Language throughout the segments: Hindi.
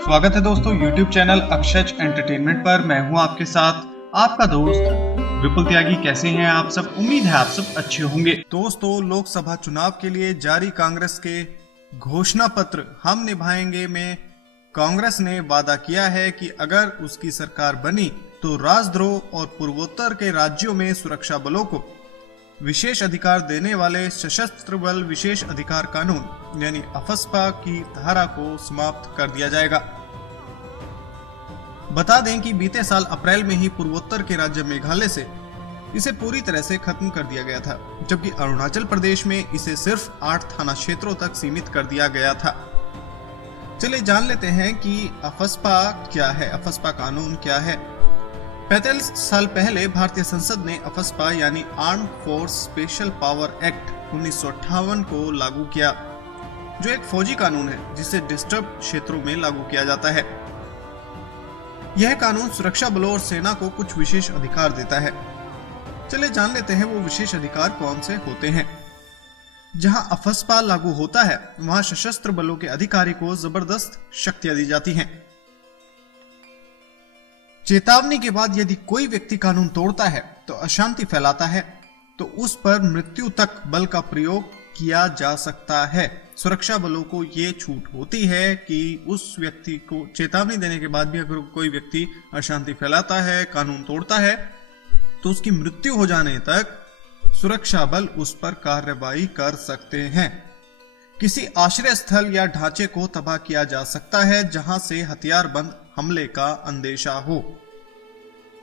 स्वागत है दोस्तों YouTube चैनल अक्षय एंटरटेनमेंट पर। मैं हूं आपके साथ आपका दोस्त विपुल त्यागी। कैसे हैं आप सब? उम्मीद है आप सब अच्छे होंगे। दोस्तों, लोकसभा चुनाव के लिए जारी कांग्रेस के घोषणा पत्र हम निभाएंगे में कांग्रेस ने वादा किया है कि अगर उसकी सरकार बनी तो राजद्रोह और पूर्वोत्तर के राज्यों में सुरक्षा बलों को विशेष अधिकार देने वाले सशस्त्र बल विशेष अधिकार कानून यानी अफस्पा की धारा को समाप्त कर दिया जाएगा। बता दें कि बीते साल अप्रैल में ही पूर्वोत्तर के राज्य मेघालय से इसे पूरी तरह से खत्म कर दिया गया था, जबकि अरुणाचल प्रदेश में इसे सिर्फ 8 थाना क्षेत्रों तक सीमित कर दिया गया था। चलिए जान लेते हैं कि अफस्पा क्या है, अफस्पा कानून क्या है। 45 साल पहले भारतीय संसद ने अफस्पा यानी armed force special power act 1958 को लागू किया, जो एक फौजी कानून है जिसे डिस्टर्ब क्षेत्रों में लागू किया जाता है। यह कानून सुरक्षा बलों और सेना को कुछ विशेष अधिकार देता है। चलिए जान लेते हैं वो विशेष अधिकार कौन से होते हैं। जहां अफस्पा लागू होता है वहां सशस्त्र बलों के अधिकारी को जबरदस्त शक्तियां दी जाती हैं। चेतावनी के बाद यदि कोई व्यक्ति कानून तोड़ता है तो अशांति फैलाता है तो उस पर मृत्यु तक बल का प्रयोग किया जा सकता है। सुरक्षा बलों को ये छूट होती है कि उस व्यक्ति को चेतावनी देने के बाद भी अगर कोई व्यक्ति अशांति फैलाता है, कानून तोड़ता है, तो उसकी मृत्यु हो जाने तक सुरक्षा बल उस पर कार्रवाई कर सकते हैं। किसी आश्रय स्थल या ढांचे को तबाह किया जा सकता है जहां से हथियारबंद हमले का अंदेशा हो।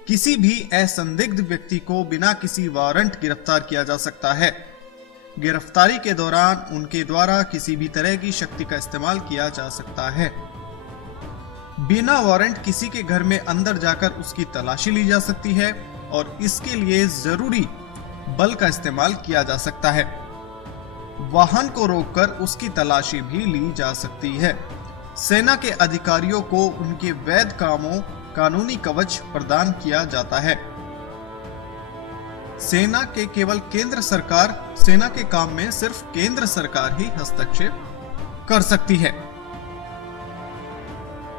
किसी भी असंदिग्ध व्यक्ति को बिना किसी वारंट गिरफ्तार किया जा सकता है। गिरफ्तारी के दौरान उनके द्वारा किसी भी तरह की शक्ति का इस्तेमाल किया जा सकता है। बिना वारंट किसी के घर में अंदर जाकर उसकी तलाशी ली जा सकती है और इसके लिए जरूरी बल का इस्तेमाल किया जा सकता है। वाहन को रोककर उसकी तलाशी भी ली जा सकती है। सेना के अधिकारियों को उनके वैध कामों कानूनी कवच प्रदान किया जाता है। सेना के काम में सिर्फ केंद्र सरकार ही हस्तक्षेप कर सकती है।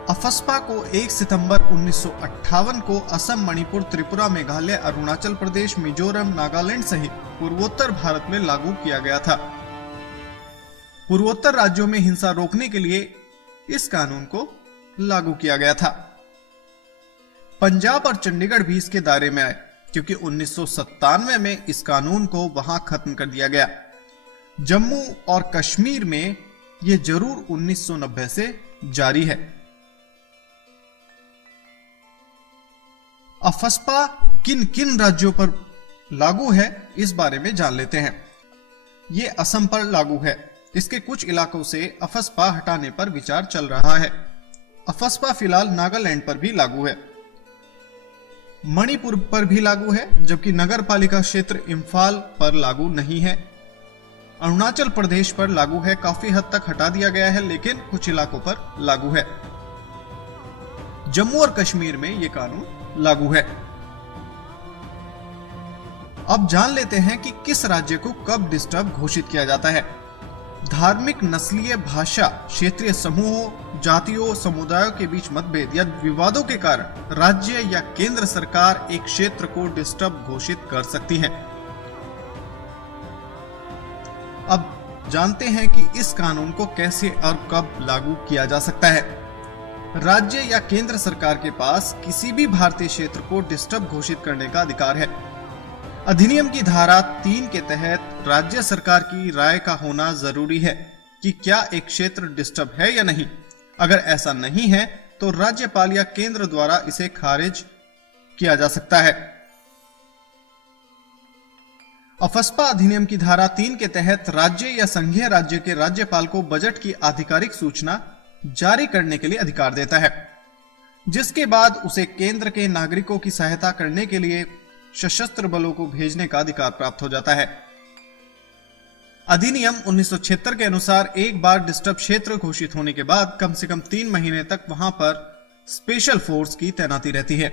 अफस्पा को 1 सितंबर 1958 को असम, मणिपुर, त्रिपुरा, मेघालय, अरुणाचल प्रदेश, मिजोरम, नागालैंड सहित पूर्वोत्तर भारत में लागू किया गया था। पूर्वोत्तर राज्यों में हिंसा रोकने के लिए इस कानून को लागू किया गया था। पंजाब और चंडीगढ़ भी इसके दायरे में आए क्योंकि 1997 में इस कानून को वहां खत्म कर दिया गया। जम्मू और कश्मीर में यह जरूर 1990 से जारी है। अफस्पा किन किन राज्यों पर लागू है इस बारे में जान लेते हैं। ये असम पर लागू है। इसके कुछ इलाकों से अफस्पा हटाने पर विचार चल रहा है। अफस्पा फिलहाल नागालैंड पर भी लागू है, मणिपुर पर भी लागू है, जबकि नगर पालिका क्षेत्र इम्फाल पर लागू नहीं है। अरुणाचल प्रदेश पर लागू है, काफी हद तक हटा दिया गया है लेकिन कुछ इलाकों पर लागू है। जम्मू और कश्मीर में यह कानून लागू है। अब जान लेते हैं कि किस राज्य को कब डिस्टर्ब घोषित किया जाता है। धार्मिक, नस्लीय, भाषा, क्षेत्रीय समूहों, जातियों, समुदायों के बीच मतभेद या विवादों के कारण राज्य या केंद्र सरकार एक क्षेत्र को डिस्टर्ब घोषित कर सकती है। अब जानते हैं कि इस कानून को कैसे और कब लागू किया जा सकता है। राज्य या केंद्र सरकार के पास किसी भी भारतीय क्षेत्र को डिस्टर्ब घोषित करने का अधिकार है। अधिनियम की धारा 3 के तहत राज्य सरकार की राय का होना जरूरी है कि क्या एक क्षेत्र डिस्टर्ब है या नहीं। अगर ऐसा नहीं है तो राज्यपाल या केंद्र द्वारा इसे खारिज किया जा सकता है। अफस्पा अधिनियम की धारा 3 के तहत राज्य या संघीय राज्य के राज्यपाल को बजट की आधिकारिक सूचना जारी करने के लिए अधिकार देता है, जिसके बाद उसे केंद्र के नागरिकों की सहायता करने के लिए सशस्त्र बलों को भेजने का अधिकार प्राप्त हो जाता है। अधिनियम 1976 के अनुसार एक बार डिस्टर्ब क्षेत्र घोषित होने के बाद कम से कम 3 महीने तक वहां पर स्पेशल फोर्स की तैनाती रहती है।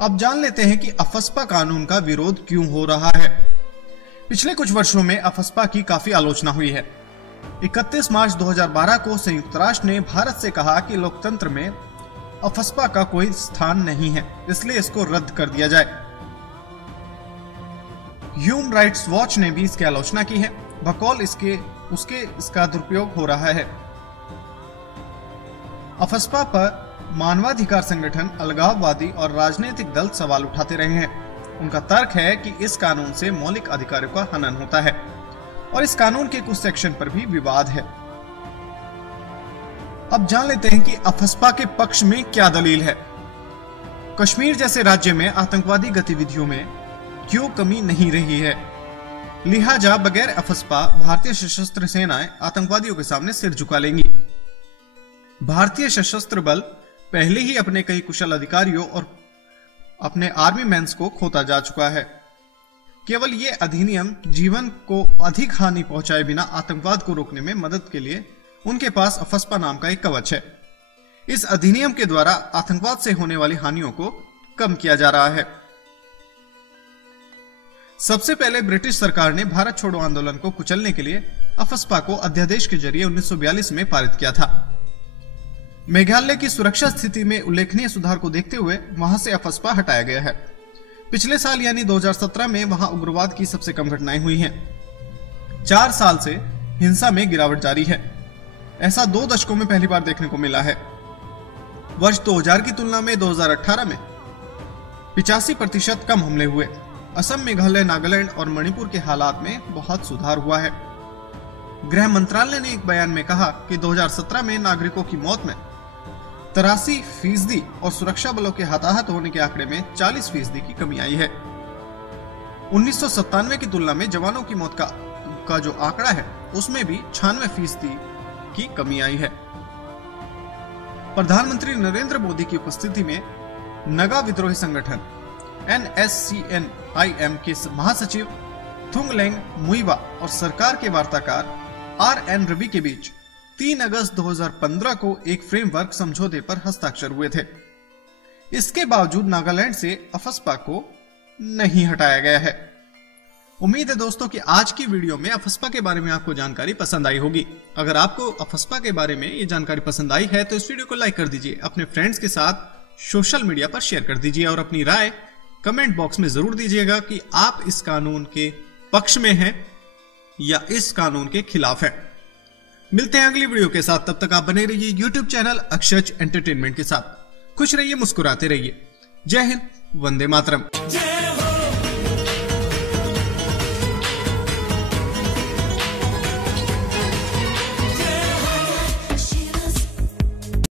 अब जान लेते हैं कि अफस्पा कानून का विरोध क्यों हो रहा है। पिछले कुछ वर्षों में अफस्पा की काफी आलोचना हुई है। 31 मार्च 2012 को संयुक्त राष्ट्र ने भारत से कहा कि लोकतंत्र में अफस्पा का कोई स्थान नहीं है, इसलिए इसको रद्द कर दिया जाए। ह्यूमन राइट्स वॉच ने भी इसकी आलोचना की है, बकौल इसका दुरुपयोग हो रहा है। अफस्पा पर मानवाधिकार संगठन, अलगाववादी और राजनीतिक दल सवाल उठाते रहे हैं। उनका तर्क है कि इस कानून से मौलिक अधिकारों का हनन होता है और इस कानून के कुछ सेक्शन पर भी विवाद है। अब जान लेते हैं कि अफस्पा के पक्ष में क्या दलील है। कश्मीर जैसे राज्य में आतंकवादी गतिविधियों में क्यों कमी नहीं रही है, लिहाजा बगैर अफस्पा भारतीय सशस्त्र सेनाएं आतंकवादियों के सामने सिर झुका लेंगी। भारतीय सशस्त्र बल पहले ही अपने कई कुशल अधिकारियों और अपने आर्मी मैन्स को खोता जा चुका है। केवल ये अधिनियम जीवन को अधिक हानि पहुंचाए बिना आतंकवाद को रोकने में मदद के लिए उनके पास अफस्पा नाम का एक कवच है। इस अधिनियम के द्वारा आतंकवाद से होने वाली हानियों को कम किया जा रहा है। सबसे पहले ब्रिटिश सरकार ने भारत छोड़ो आंदोलन को कुचलने के लिए अफस्पा को अध्यादेश के जरिए 1942 में पारित किया था। मेघालय की सुरक्षा स्थिति में उल्लेखनीय सुधार को देखते हुए वहां से अफस्पा हटाया गया है। पिछले साल यानी 2017 में वहां उग्रवाद की सबसे कम घटनाएं हुई हैं। 4 साल से हिंसा में गिरावट जारी है। ऐसा 2 दशकों में पहली बार देखने को मिला है। वर्ष 2000 की तुलना में 2018 में 85% कम हमले हुए। असम, मेघालय, नागालैंड और मणिपुर के हालात में बहुत सुधार हुआ है। गृह मंत्रालय ने एक बयान में कहा कि 2017 में नागरिकों की मौत में 83% और सुरक्षा बलों के हताहत होने के आंकड़े में 40% की कमी आई है। 1997 की तुलना में जवानों की मौत का जो आंकड़ा है उसमें भी 96% की कमी आई है। प्रधानमंत्री नरेंद्र मोदी की उपस्थिति में नगा विद्रोही संगठन NSCN-IM के महासचिव थुंगलेंग मुइवा और सरकार के वार्ताकार RN रवि के बीच 3 अगस्त 2015 को एक फ्रेमवर्क समझौते पर हस्ताक्षर हुए थे। इसके बावजूद नागालैंड से अफस्पा को नहीं हटाया गया है। उम्मीद है दोस्तों कि आज की वीडियो में अफस्पा के बारे में आपको जानकारी पसंद आई होगी। अगर आपको अफस्पा के बारे में ये जानकारी पसंद आई है तो इस वीडियो को लाइक कर दीजिए, अपने फ्रेंड्स के साथ सोशल मीडिया पर शेयर कर दीजिए और अपनी राय कमेंट बॉक्स में जरूर दीजिएगा कि आप इस कानून के पक्ष में हैं या इस कानून के खिलाफ हैं। मिलते हैं अगली वीडियो के साथ, तब तक आप बने रहिए YouTube चैनल अक्षज एंटरटेनमेंट के साथ। खुश रहिए, मुस्कुराते रहिए। जय हिंद, वंदे मातरम।